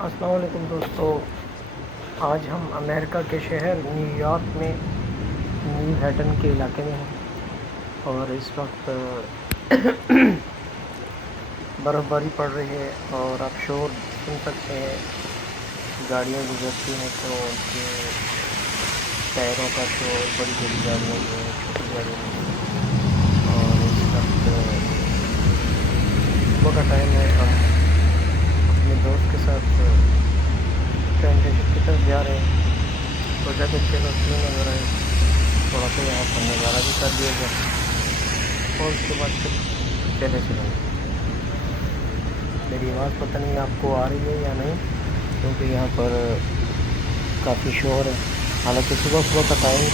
अस्सलाम वालेकुम दोस्तों। आज हम अमेरिका के शहर न्यूयॉर्क में न्यू हैटन के इलाके में हैं और इस वक्त बर्फ़बारी पड़ रही है और आप शोर सुन सकते हैं। गाड़ियाँ गुजरती हैं तो उनके टायरों का शोर, बड़ी बड़ी गाड़ियाँ जो हैं, छोटी गाड़ियाँ। और इस वक्त सुबह का टाइम है। हम अपने दोस्त के साथ ट्रेन स्टेशन की तरफ जा रहे हैं तो जब चलो क्यों नज़र आए, थोड़ा सा यहाँ पर नज़ारा भी कर दिया जाए और उसके बाद फिर चले चलेंगे। मेरी आवाज़ पता नहीं आपको आ रही है या नहीं, क्योंकि यहाँ पर काफ़ी शोर है। हालांकि सुबह सुबह का टाइम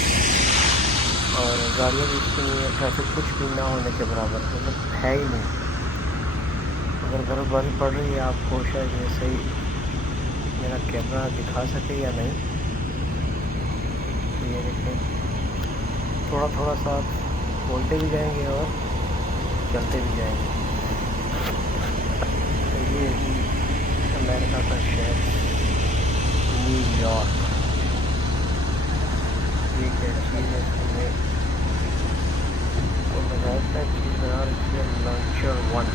और गाड़ियाँ भी इतनी नहीं है, ट्रैफिक कुछ भी ना होने के बराबर मतलब है ही नहीं। अगर बर्फ़बारी पड़ रही है, आपको शायद ये सही मेरा कैमरा दिखा सके या नहीं। तो ये देखें, थोड़ा थोड़ा सा बोलते भी जाएंगे और चलते भी जाएंगे। तो ये ही अमेरिका का शहर न्यूयॉर्क। ये क्या चीज़ है, इसमें तो लगाता है चीज़ बना रखी है, लॉन्चर 1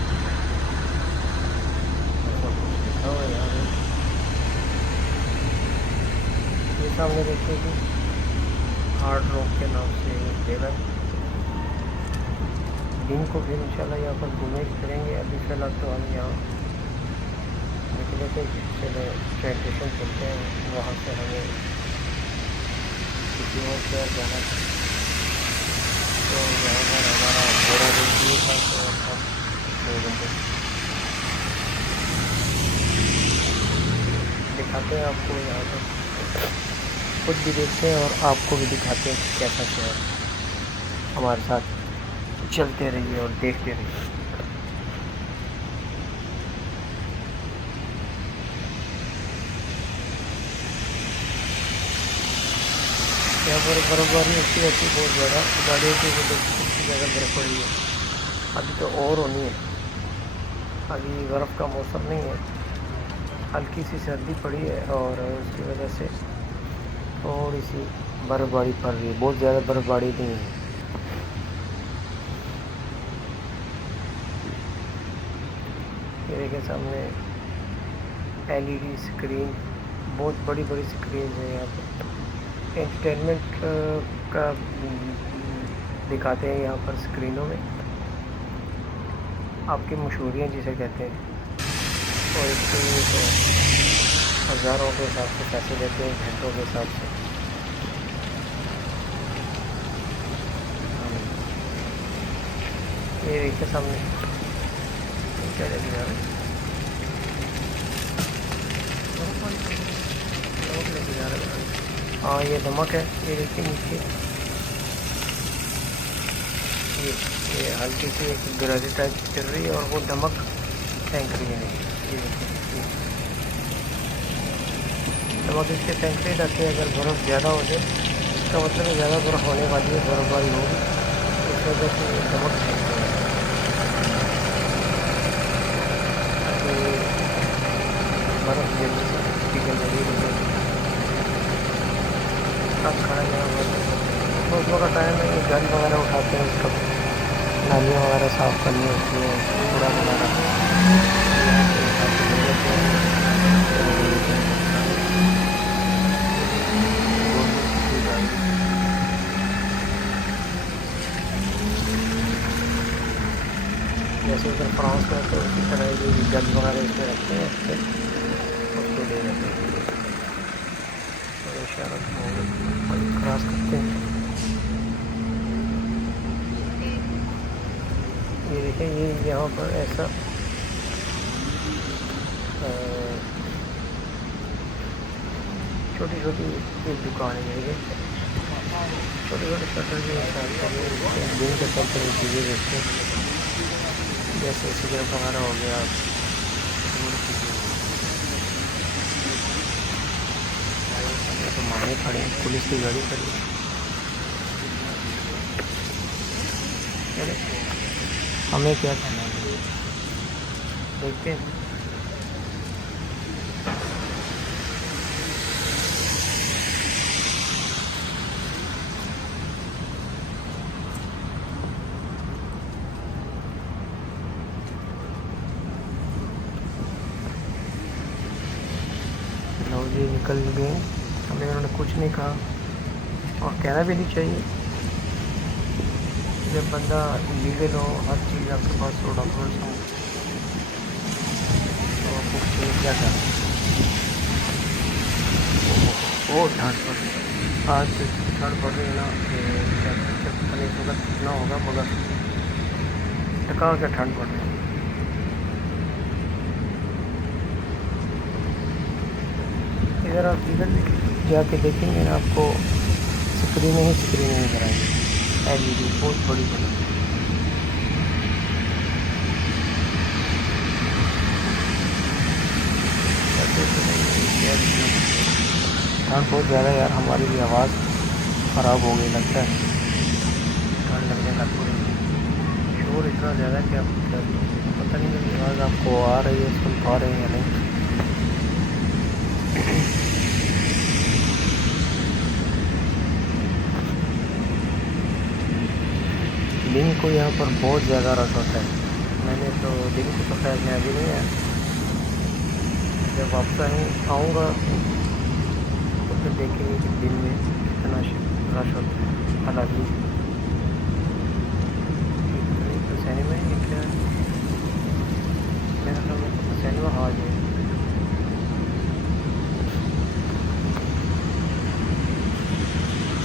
ऐसा कुछ लिखा हुआ है यहाँ पे। ये सामने देखिए कि हार्ड रॉक के नाम से जगह। दिन को भी इंशाल्लाह यहाँ पर घूमे फिरेंगे। अभी फ़िलहाल तो हम यहाँ निकले थे, चले ट्रेन स्टेशन चलते हैं, वहाँ से हमें किसी और शहर जाना था। तो यहाँ पर हमारा घोड़ा देखिए था, तो हम 2 बंदे दिखाते हैं आपको यहाँ पर, खुद भी देखते हैं और आपको भी दिखाते हैं कि कैसा शहर। हमारे साथ चलते रहिए और देखते रहिए। यहाँ पर बर्फ़बारी होती रहती है बहुत ज़्यादा, गाड़ियों की वजह से कितनी ज़्यादा बर्फ़ पड़ी है। अभी तो और होनी है, अभी बर्फ़ का मौसम नहीं है, हल्की सी सर्दी पड़ी है और उसकी वजह से थोड़ी सी बर्फ़बारी पड़ रही है, बहुत ज़्यादा बर्फ़बारी नहीं है। ये देखिए सामने एलईडी स्क्रीन, बहुत बड़ी बड़ी स्क्रीन है। यहाँ पर एंटरटेनमेंट का दिखाते हैं यहाँ पर स्क्रीनों में, आपकी मशहूरियाँ जिसे कहते हैं। और इसके लिए तो हज़ारों के हिसाब से पैसे देते हैं, घंटों के हिसाब से। ये देखिए सामने क्या लेके जा रहे हैं, नमक लेके जा रहे हैं। हाँ ये नमक है, ये देखिए नीचे ये हल्की सी एक गरारी टाइप की चल रही है और वो नमक फेंक रही है। ये देखिए नमक इसके फेंक रही रहती है। अगर बर्फ़ ज़्यादा हो जाए, इसका मतलब है ज़्यादा बर्फ़ होने वाली है, बर्फ़बारी होगी, इस वजह से ये नमक फेंक रही है। बर्फ़ जल्दी से पिघल रही है। अब खाना सुबह का टाइम है, ये गाड़ी वगैरह उठाते हैं, इसका नालियाँ वगैरह साफ़ करनी होती है, कूड़ा वगैरह जैसे उधर फ्रांस में तो उसी तरह ये जग वगैरह इसमें रखते हैं, फिर उसको दे देते हैं। तो इशारा क्रॉस करते हैं। ये देखिए, ये यहाँ पर ऐसा छोटी छोटी एक दुकान है मेरी, छोटे छोटे शटर के हिसाब से दिन के तौर पर चीज़ें देखते हैं, जैसे सिगरेट वगैरह हो गया। तो मांगे खड़े, पुलिस की गाड़ी खड़ी है, हमें क्या करना है देखते हैं। ये निकल गए, हमें उन्होंने कुछ नहीं कहा और कहना भी नहीं चाहिए। जब बंदा लीगल हो, हर चीज़ आपके पास हो, डॉक्यूमेंट्स हो, तो आपको चाहिए क्या करना। वो ठंड पड़ रही आज तो इतनी ठंड पड़ रही है ना कि टेम्परेचर पता नहीं इस वक्त कितना होगा, मगर टका के ठंड पड़ रही है। इधर आप इधर जाके देखेंगे ना, आपको स्क्रीन ही नजर आएगी, LED बहुत बड़ी बड़ी। ठंड बहुत ज़्यादा यार, हमारी भी आवाज़ ख़राब हो गई लगता है ठंड लगने का। पूरी शोर इतना ज़्यादा कि आप पता नहीं मेरी आवाज़ आपको आ रही है, सुन पा रहे हैं या नहीं। दिन को यहाँ पर बहुत ज़्यादा रश होता है। मैंने तो दिन को तो खैर मैं अभी नहीं आया, जब वापस आऊँगा तो फिर देखेंगे कि दिन में कितना रश होता है। हालांकि तो सिनेमा ही क्या है, मेरे ख्याल में तो सिनेमा हॉल है।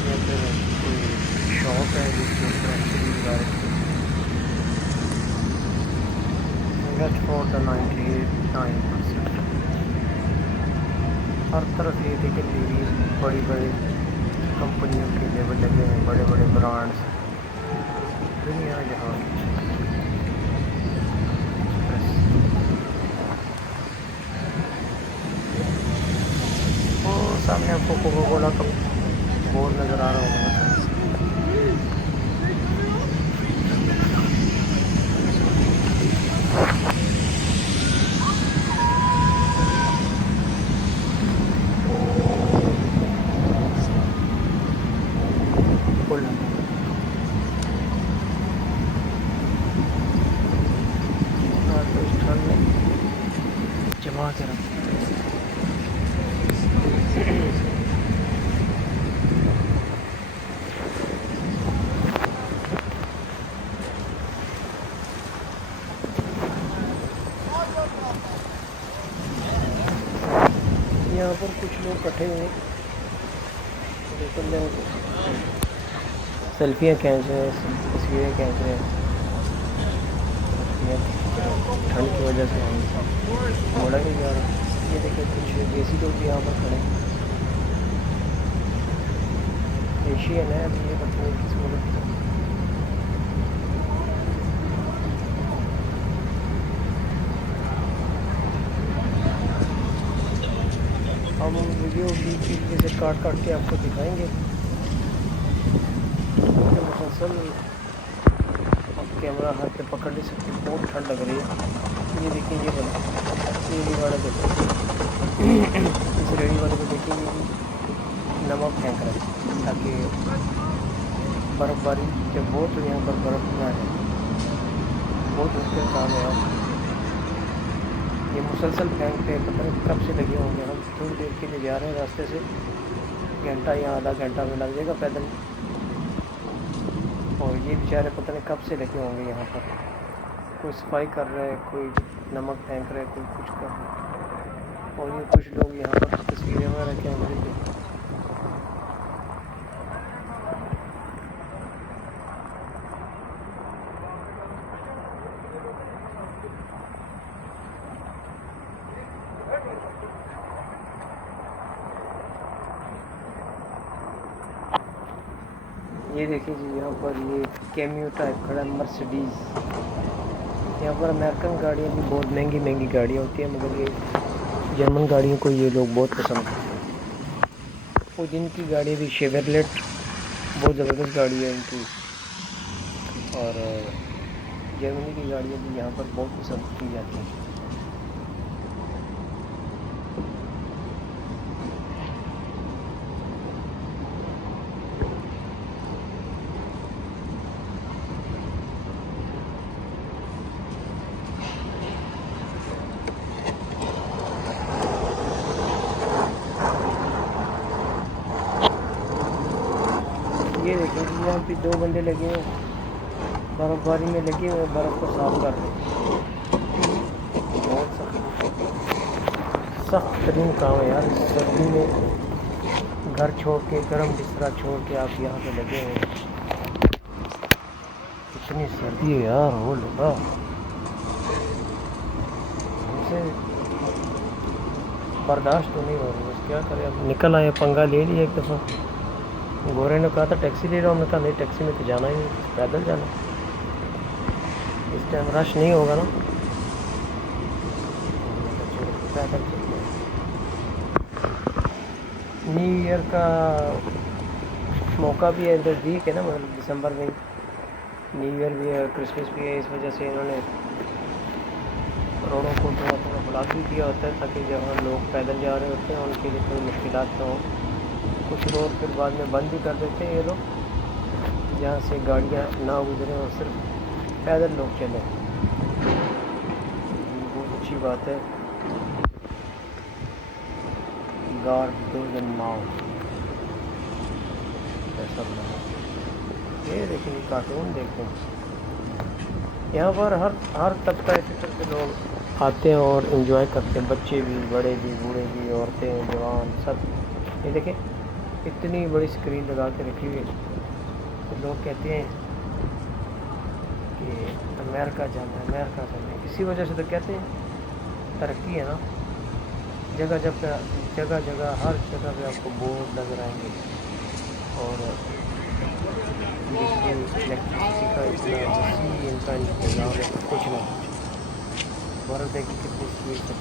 या फिर कोई शॉप है जिसके ऊपर एक्चुअली इन्वेस्ट फॉर द 99%। हर तरफ ये देखें टीवी, बड़ी बड़ी कंपनियों के लेवल लगे हैं, बड़े बड़े ब्रांड्स, दुनिया जहाँ और सामने आपको कोका कोला का बोर्ड नज़र आ रहा होगा। तो इस ठंड में जमा के रखते हैं। यहाँ पर कुछ लोग इकट्ठे हुए सेल्फियाँ खींच रहे हैं, तस्वीरें खींच रहे हैं। ठंड की वजह से मोड़ा नहीं जा रहा। ये देखिए कुछ देसी लोग भी यहाँ पर खड़े हैं। एशियन है, अभी ये पता नहीं किस मुल्क का। हम वीडियो बीच बीच से काट के आपको दिखाएंगे। मुसलसल कैमरा हाथ पे पकड़ नहीं सकते, बहुत ठंड लग रही है। ये देखिए ये रेडी वाला देखिए, इस रेडी वाले को देखिए नमक फेंक रहा है ताकि बर्फ़बारी जब हो तो यहाँ पर बर्फ़ ना है। बहुत मुश्किल काम है यार, ये मुसलसल फेंकते पता नहीं कब से लगे होंगे। हम थोड़ी देर के लिए जा रहे हैं रास्ते से, घंटा या आधा घंटा में लग जाएगा पैदल, और ये बेचारे पता नहीं कब से लगे होंगे यहाँ पर। कोई सफाई कर रहे हैं, कोई नमक फेंक रहे हैं, कोई कुछ कर रहे हैं, और ये कुछ लोग यहाँ पर तस्वीरें वगैरह कैमरे पे। ये देखिए जी, यहाँ पर ये कैमियो टाइप खड़ा है, मर्सिडीज़। यहाँ पर अमेरिकन गाड़ियाँ भी बहुत महंगी महंगी गाड़ियाँ होती हैं, मगर ये जर्मन गाड़ियों को ये लोग बहुत पसंद करते हैं। वो जिनकी गाड़ी भी शेवरलेट बहुत ज़बरदस्त गाड़ी है इनकी, और जर्मनी की गाड़ियाँ भी यहाँ पर बहुत पसंद की जाती हैं। यहाँ पे 2 बंदे लगे हैं, बर्फ़बारी में लगे हुए, बर्फ़ को साफ कर रहे हैं। बहुत सख्त तरीन काम है यार। सर्दी में घर छोड़ के, गर्म बिस्तरा छोड़ के आप यहाँ पे लगे हैं। इतनी सर्दी है यार, हो लगा हमसे बर्दाश्त तो नहीं हो रही। बस क्या करें, अब निकल आए, पंगा ले लिया एक दफ़ा। गोरे ने कहा था टैक्सी ले रहा हूँ, मैं कहा नहीं टैक्सी में तो जाना ही नहीं, पैदल जाना। इस टाइम रश नहीं होगा ना, पैदल चलते हैं। न्यू ईयर का मौका भी है, नज़दीक है ना, मतलब दिसंबर में न्यू ईयर भी है, क्रिसमस भी है। इस वजह से इन्होंने रोडों को थोड़ा थोड़ा ब्लॉक भी किया होता है, ताकि जहाँ लोग पैदल जा रहे होते हैं उनके लिए कोई मुश्किलात ना हो। कुछ रोड फिर बाद में बंद भी कर देते हैं ये लोग, जहाँ से गाड़ियाँ ना गुजरें और सिर्फ पैदल लोग चलें। बहुत अच्छी बात है। गार्ड डजंट नाउ ऐसा बना। ये देखिए कार्टून देखते हैं यहाँ पर, हर तबका फिक्र के लोग आते हैं और एंजॉय करते हैं, बच्चे भी, बड़े भी, बूढ़े भी, औरतें, जवान, सब। ये देखें इतनी बड़ी स्क्रीन लगा के रखी हुई है। तो लोग कहते हैं कि अमेरिका जाना है, अमेरिका जाना है। इसी वजह से तो कहते हैं तरक्की है ना। जगह जगह हर जगह पे आपको बोर्ड नजर आएंगे और इलेक्ट्रिसिटी का इतना वसी इनका इंतजाम है, कुछ ना कुछ। बर्फ देखिए कितनी स्पीड से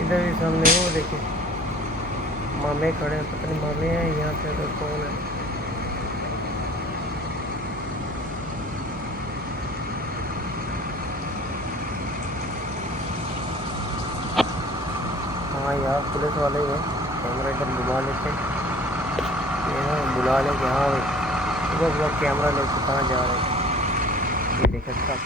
इधर भी सामने वो देखिए मामे खड़े हैं, पता नहीं मामे हैं यहाँ पे तो कौन है। हाँ यार पुलिस वाले ही हैं, कैमरा इधर बुला लेते हैं, बुला ले कि हाँ भाई सुबह सुबह कैमरा लेके कहाँ जा रहे हैं। ये देखे ट्रक,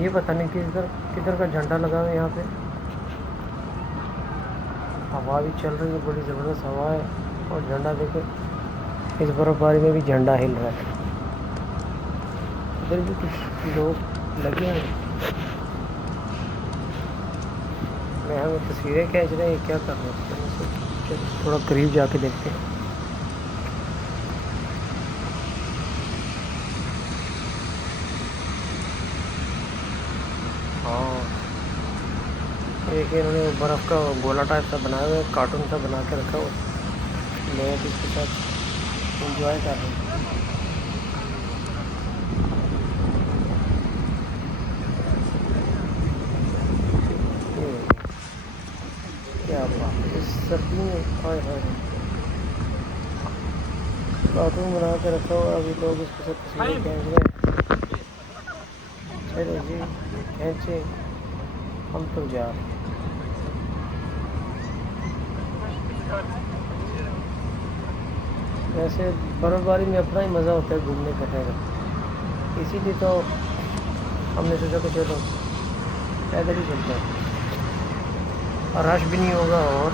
ये पता नहीं किधर का झंडा लगा हुआ है यहाँ पे। हवा भी चल रही है, बड़ी ज़बरदस्त हवा है। और झंडा देखो, इस बर्फबारी में भी झंडा हिल रहा है। इधर भी कुछ लोग लगे हैं, मैं हमें तस्वीरें खींच रहे हैं, क्या कर रहे हैं। थोड़ा करीब जाके देखते हैं। हाँ एक इन्होंने बर्फ़ का गोला टाइप सा बनाया हुआ है, कार्टून सा बना के रखा हुआ, लोग इसके साथ एंजॉय कर रहे हैं। क्या बात है, इस सर्दी में हाय हाय कार्टून बना के रखा हुआ, अभी लोग इसके साथ तस्वीरें खींच रहे हैं। चलो जी खींचे। हम तो जा रहे हैं। वैसे बर्फ़बारी में अपना ही मज़ा होता है घूमने फिरने का, इसीलिए तो हमने सोचा कि चलो पैदल ही चलते हैं, और रश भी नहीं होगा। और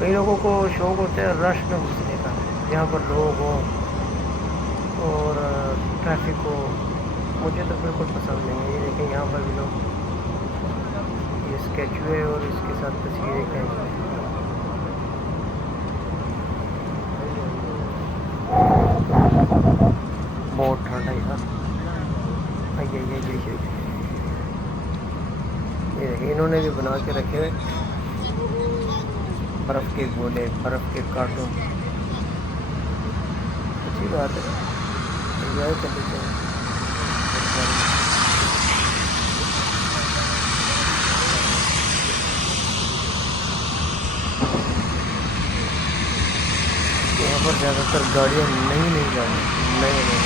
कई लोगों को शौक़ होता है रश में घुसने का, जहाँ पर लोग हों और ट्रैफिक हो। मुझे तो बिल्कुल पसंद नहीं है। ये देखें यहाँ पर भी लोग, ये स्टैचू है और इसके साथ तस्वीरें खींच रहे हैं। बहुत ठंडा है यार। ये देखिए इन्होंने भी बना के रखे हुए बर्फ़ के गोले, बर्फ़ के कार्टून। अच्छी बात है, एंजॉय कर लेते हैं। यहाँ पर ज़्यादातर गाड़ियाँ नहीं जा रही, नहीं।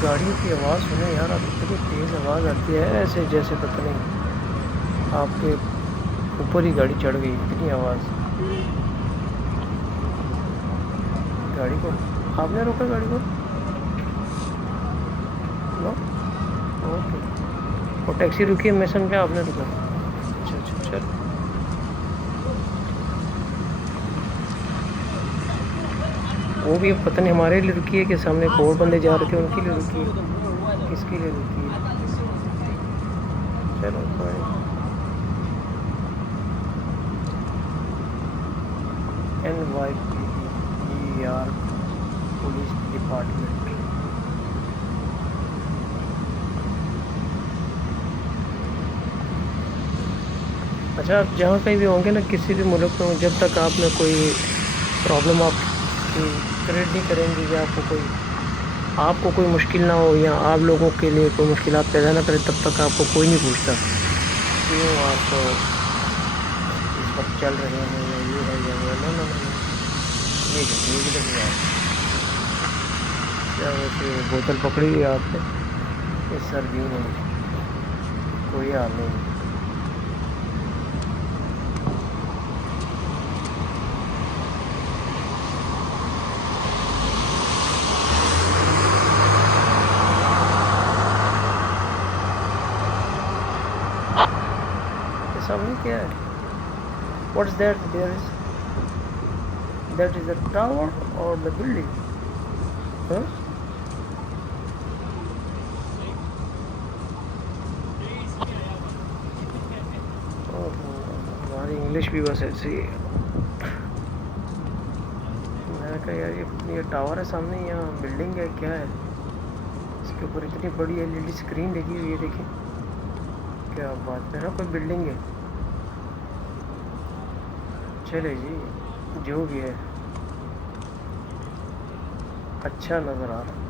गाड़ियों की आवाज़ सुने यार, अब इतनी तेज़ आवाज़ आती है, ऐसे जैसे पता नहीं आपके ऊपर ही गाड़ी चढ़ गई, इतनी आवाज़। गाड़ी को आपने रोका, गाड़ी को नो ओके। और टैक्सी रुकी है, मैं समझा आपने रुका। अच्छा चल। वो भी पता नहीं हमारे लिए रुकी है कि सामने और बंदे जा रहे थे उनके लिए रुकी है, किसके लिए रुकी है। चलो NYPD पुलिस डिपार्टमेंट। अच्छा, आप जहाँ कहीं भी होंगे ना, किसी भी मुल्क में, जब तक आप में कोई प्रॉब्लम आप क्रिएट नहीं करेंगे, या आपको कोई मुश्किल ना हो, या आप लोगों के लिए कोई मुश्किल पैदा ना करें, तब तक आपको कोई नहीं पूछता क्यों आप इस वक्त चल रहे हैं, या ये है या वो। ना ये किधर से क्या वैसे बोतल पकड़ी हुई आपने इस सर्दियों में, कोई हाल नहीं। सामने क्या है? What's that? That is the tower or the building? Huh? हमारी इंग्लिश भी बस ऐसी है। मैंने कहा यार ये टावर है सामने, यहाँ बिल्डिंग है क्या है? इसके ऊपर इतनी बड़ी LED स्क्रीन लगी हुई है, देखिए क्या बात है ना, कोई बिल्डिंग है। चले जी, जो भी है अच्छा नज़र आ रहा है।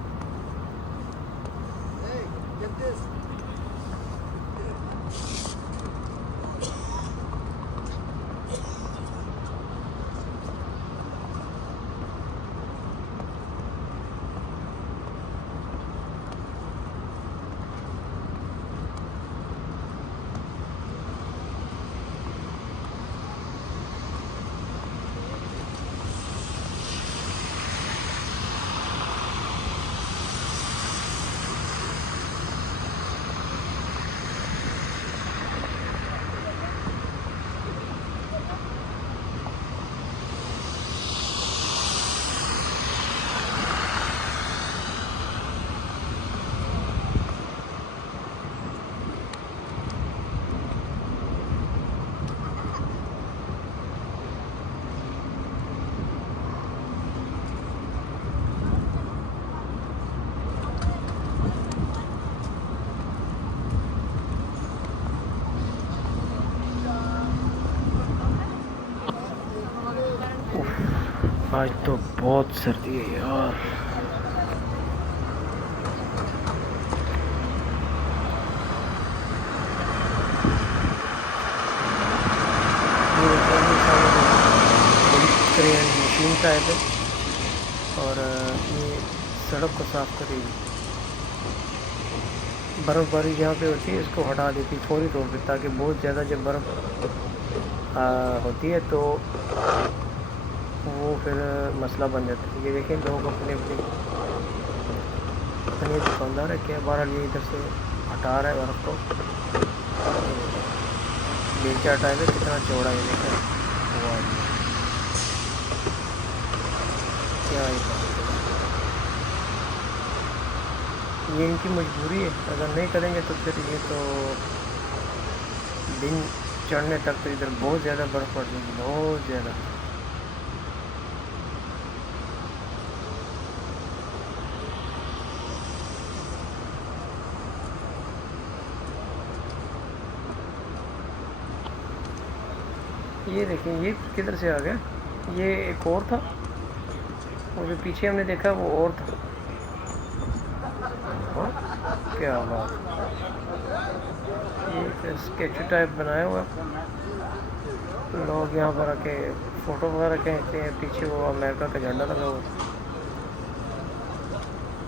आज तो बहुत सर्दी है यार। ये बड़ी क्रेन मशीन टाइप है और ये सड़क को साफ करेगी। बर्फ़बारी जहाँ पे होती है इसको हटा देती फौरी तौर पे, ताकि बहुत ज़्यादा जब बर्फ़ होती है तो वो फिर मसला बन जाता है। ये देखें लोग अपने अपने दुकानदार है क्या, बहरहाल ये इधर से हटा रहा है बर्फ़ को। बेचा टाइप है, कितना चौड़ा है देखें वो आदमी, क्या ये इनकी मजबूरी है। अगर नहीं करेंगे तो फिर ये तो दिन चढ़ने तक तो इधर बहुत ज़्यादा बर्फ़ पड़ जाएगी, बहुत ज़्यादा। ये देखिए ये किधर से आ गया, ये एक और था, वो जो पीछे हमने देखा वो और था। क्या बात, ये स्केच टाइप बनाया हुआ, लोग यहाँ पर आके फ़ोटो वगैरह खींचते हैं। पीछे वो अमेरिका का झंडा लगा हुआ।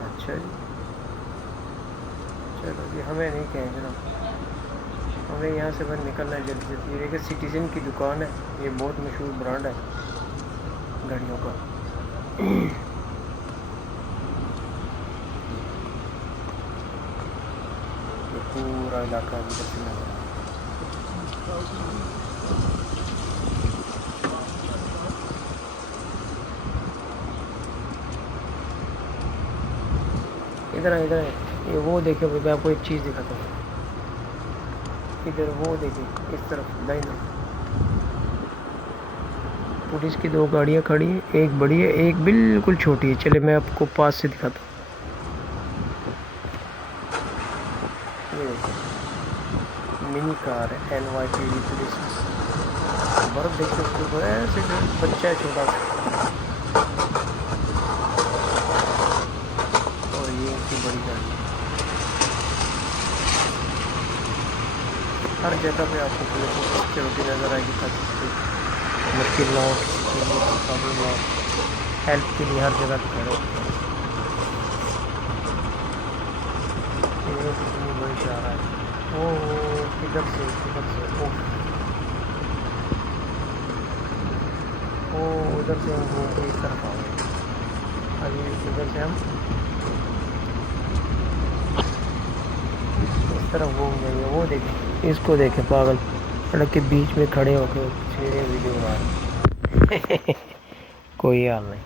अच्छा जी, चलो जी, हमें नहीं खींचना, हमें यहाँ से बस निकलना है जल्दी जल्दी। ये देखिए सिटीज़न की दुकान है, ये बहुत मशहूर ब्रांड है गाड़ियों का। ये पूरा इलाका अभी तक नजर इधर है, इधर है। ये वो देखिए भाई, मैं आपको एक चीज़ दिखाता हूँ। इधर वो देखिए, इस तरफ दाईं तरफ पुलिस की 2 गाड़ियाँ खड़ी हैं, एक बड़ी है एक बिल्कुल छोटी है। चले मैं आपको पास से दिखाता हूँ। ये देखिए मिनी कार है NYPD पुलिस। बर्फ देखिए उसके ऊपर ऐसे बच्चा है छोटा सा, और ये इनकी बड़ी गाड़ी। हर जगह पे आपको पुलिस की सिक्योरिटी नज़र आएगी, ताकि मुश्किल ना हो, प्रॉब्लम ना हो, हेल्प के लिए हर जगह पे खड़े। ये कितनी बड़ी शहर है, वो किधर से वो उधर से हम घूम के इस तरफ आ गए। अभी इधर से हम इस तरफ घूम जाएंगे। वो देखें, इसको देखें, पागल सड़क के बीच में खड़े होकर सीधे वीडियो बना रहे। कोई हाल नहीं।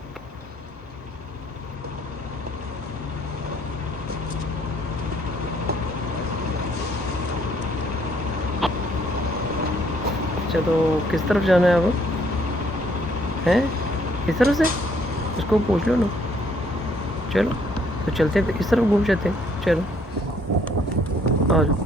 अच्छा तो किस तरफ जाना है अब, हैं इस तरफ से? उसको पूछ लो ना। चलो तो चलते हैं, इस तरफ घूम जाते हैं। चलो आ जाओ।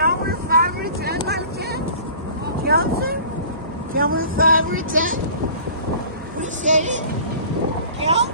Y'all want a 5 or a 10 out of 10? Johnson? Y'all want a 5 or a 10? Appreciate it. Y'all?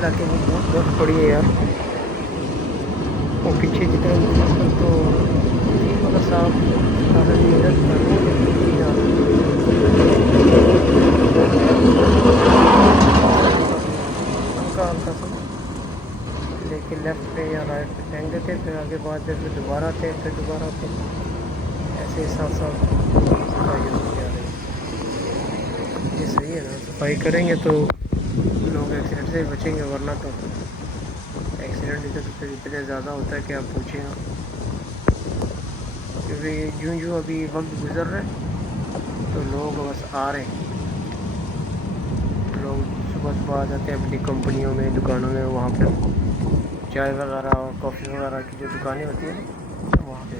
इलाके में बहुत बर्फ़ पड़ी है यार। और पीछे जितने तो मतलब साफ हल्का हल्का सा लेके लेफ्ट पे या राइट पे फेंक देते, फिर आगे बाद फिर दोबारा आते, फिर दोबारा आते, ऐसे साथ साथ सफाई होती जा रही है। ये सही है ना, सफाई करेंगे तो लोग एक्सीडेंट से बचेंगे, वरना तो एक्सीडेंट इधर तो फिर इतने ज़्यादा होता है कि आप पूछेंगे। क्योंकि यूँ यूँ अभी वक्त गुजर रहा है तो लोग बस आ रहे हैं, लोग सुबह सुबह आ जाते हैं अपनी कंपनियों में, दुकानों में, वहाँ पर चाय वगैरह और कॉफ़ी वगैरह की जो दुकानें होती हैं तो वहाँ पे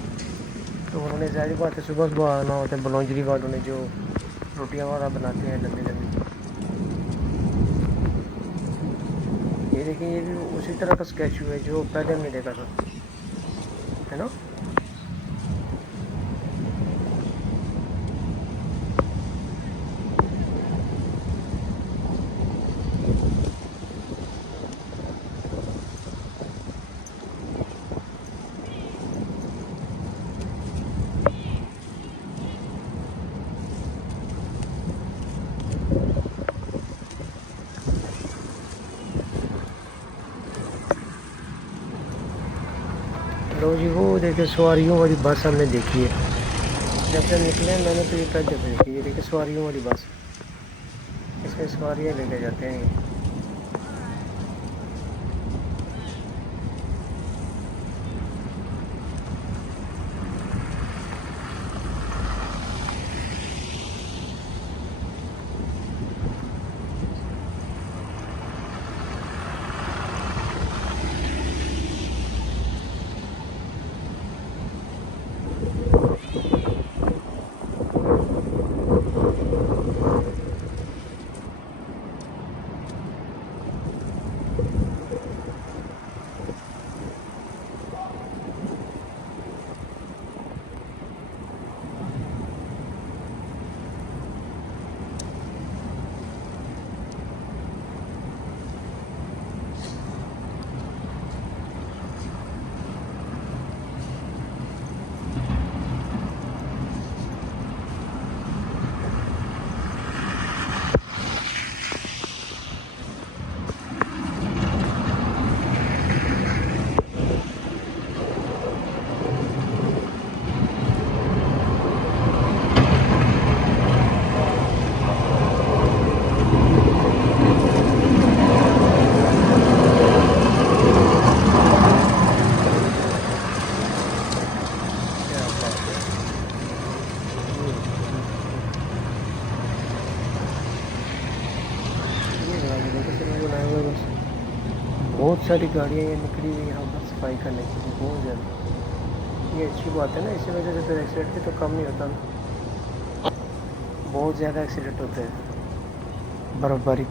तो उन्होंने ज़ाहिर बात है सुबह सुबह आना होता है। बलौंजरी वालों ने जो रोटियां वगैरह बनाते हैं लंबी लंबी, ये देखिए ये भी उसी तरह का स्केचू है जो पहले हमने देखा था, है ना। लो जी, वो देखिए सवारियों वाली बस हमने देखी है। जब से निकले मैंने तो ये पहले जब देखी, ये देखिए सवारियों वाली बस, इसमें सवारियाँ लेके जाते हैं। बहुत सारी गाड़ियाँ ये निकली हुई यहाँ पर सफाई करने के लिए, बहुत ज़्यादा। ये अच्छी बात है ना, इसी वजह से फिर एक्सीडेंट भी तो कम नहीं होता ना। बहुत ज़्यादा एक्सीडेंट होते हैं बर्फ़बारी।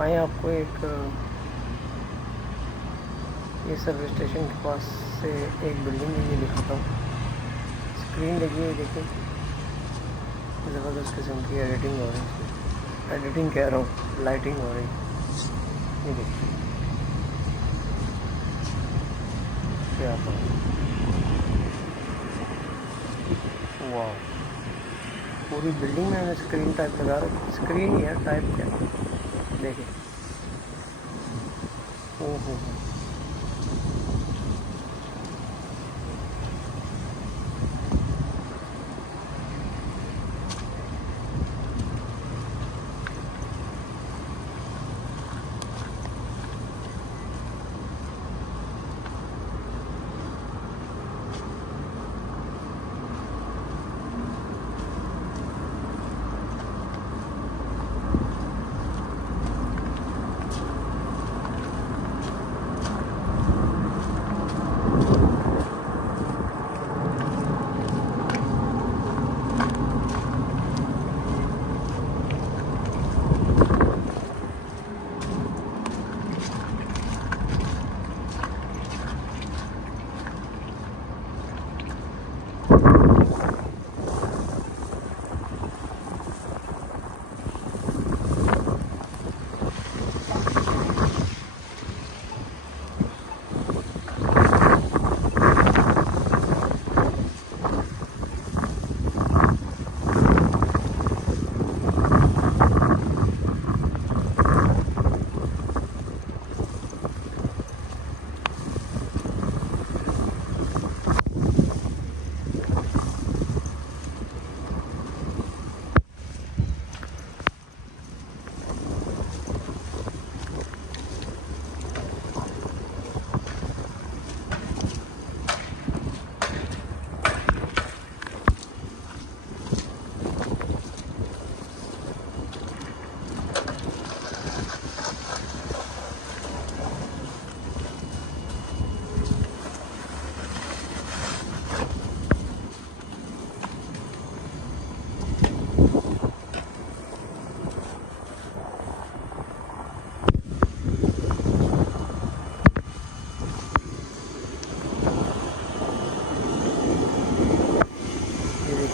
आए आपको एक ये सर्विस स्टेशन के पास से एक बिल्डिंग है, ये दिखाता हूँ। स्क्रीन लगी हुई देखिए, ज़बरदस्त किस्म की एडिटिंग हो रही है, एडिटिंग कह रहा हूँ, लाइटिंग हो रही है। ये देखिए क्या वाह, पूरी बिल्डिंग में मैंने स्क्रीन टाइप लगा रखी, स्क्रीन ही है, टाइप क्या देखिए। ओहो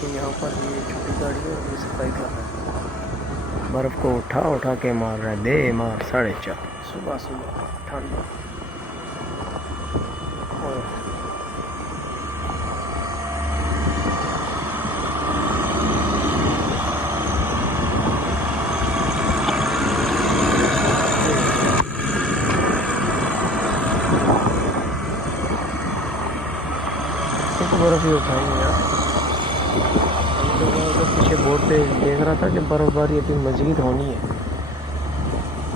यहाँ पर ये छोटी गाड़ी है, ये सफाई कर रहा है, बर्फ़ को उठा उठा के मार रहा है, बेमार 4:30 सुबह सुबह ठंड। तो बर्फ़ ही उठाएंगे यार। तो मैं उधर पीछे बोर्ड पे देख रहा था कि बर्फ़बारी अभी मज़ीद होनी है,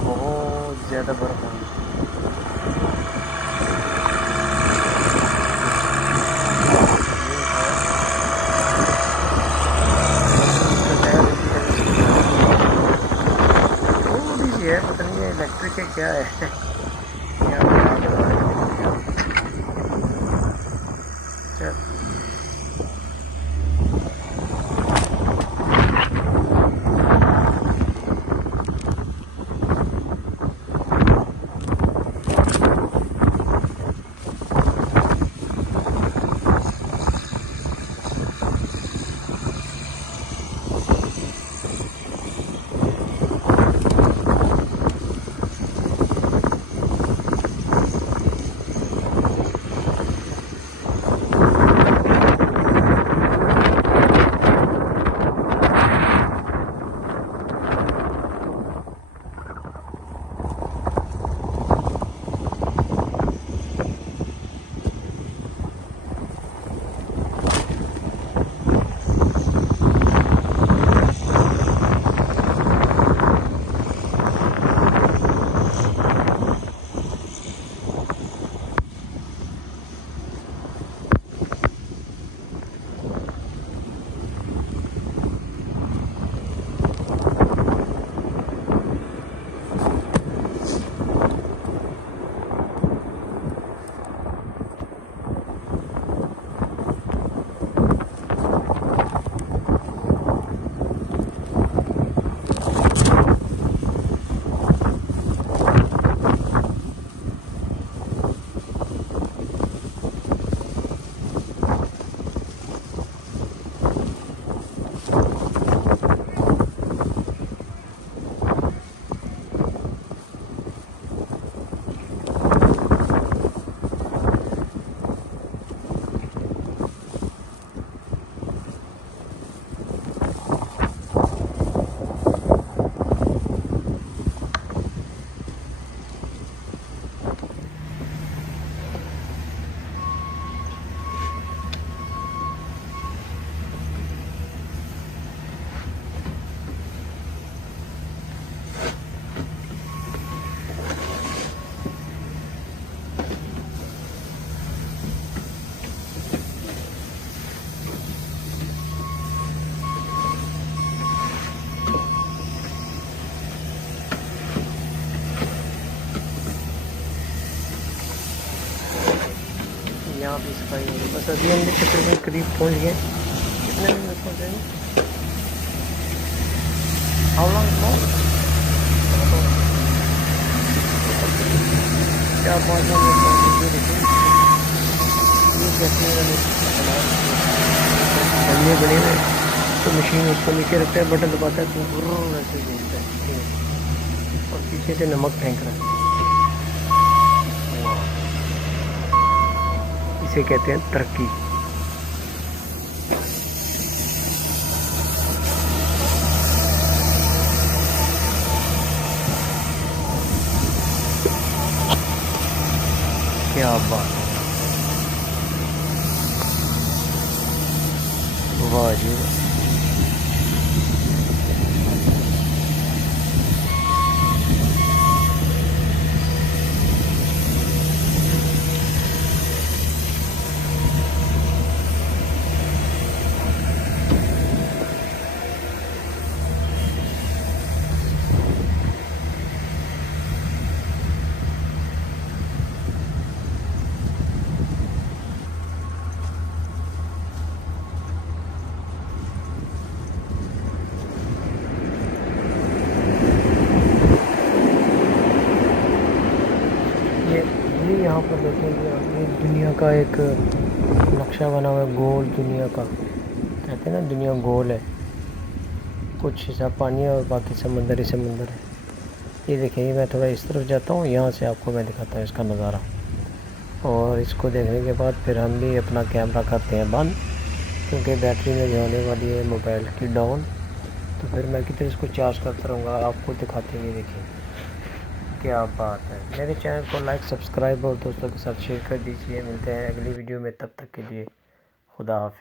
बहुत ज़्यादा बर्फ़ होनी है। थोड़ी सी है, पता नहीं इलेक्ट्रिक है क्या है। तो अभी हम तकरीबन करीब पहुँच गए। कितने मिनट में पहुँचेंगे? How long more? 4-5 मिनट। ये देखिए, ये कैसे बने हुए तो मशीन उसको नीचे रखता है, बटन दबाता है तो गुर्र ऐसे घूमता है, ठीक है। और पीछे से नमक फेंक रहा है। इसे कहते हैं तरक्की। क्या बात है, वाह जी वाह। ये यहाँ पर देखेंगे आप, ये दुनिया का एक नक्शा बना हुआ है, गोल दुनिया का। कहते हैं ना दुनिया गोल है, कुछ हिस्सा पानी है और बाकी समंदर ही समंदर है। ये देखिए, मैं थोड़ा इस तरफ जाता हूँ, यहाँ से आपको मैं दिखाता हूँ इसका नज़ारा। और इसको देखने के बाद फिर हम भी अपना कैमरा करते हैं बंद, क्योंकि बैटरी मेरी होने वाली है मोबाइल की डाउन। तो फिर मैं कितने इसको चार्ज करता रहूँगा, आपको दिखाते हैं। ये देखिए क्या बात है। मेरे चैनल को लाइक, सब्सक्राइब और दोस्तों के साथ शेयर कर दीजिए। मिलते हैं अगली वीडियो में, तब तक के लिए खुदा हाफिज़।